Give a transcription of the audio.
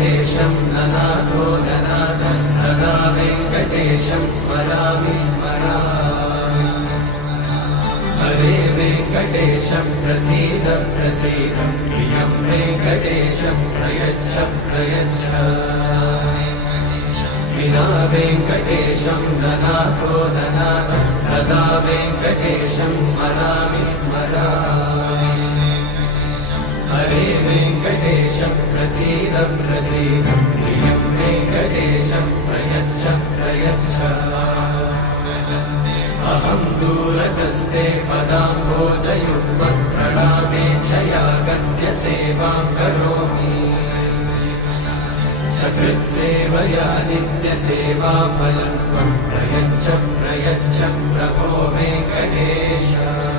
वेङ्कटेशं ननाथो ननाथः सदा वेङ्कटेशं स्मरामि स्मरामि हरे वेङ्कटेशं प्रसीद प्रसीद प्रियं वेङ्कटेशं प्रयच्छ प्रयच्छ विना वेङ्कटेशं ननाथो ननाथः सदा वेङ्कटेशं स्मरामि स्मरामि हरे वेङ्कटेशं प्रसीद प्रसीद प्रियं वेङ्कटेशं प्रयच्छ प्रयच्छ अहं दूरतस्ते पदाम्भोजयुग्मत् प्रणामेच्छया गद्य सेवां करोमि सकृत्सेवया नित्यसेवाफलं त्वं प्रयच्छ प्रयच्छ प्रभो वेङ्कटेश।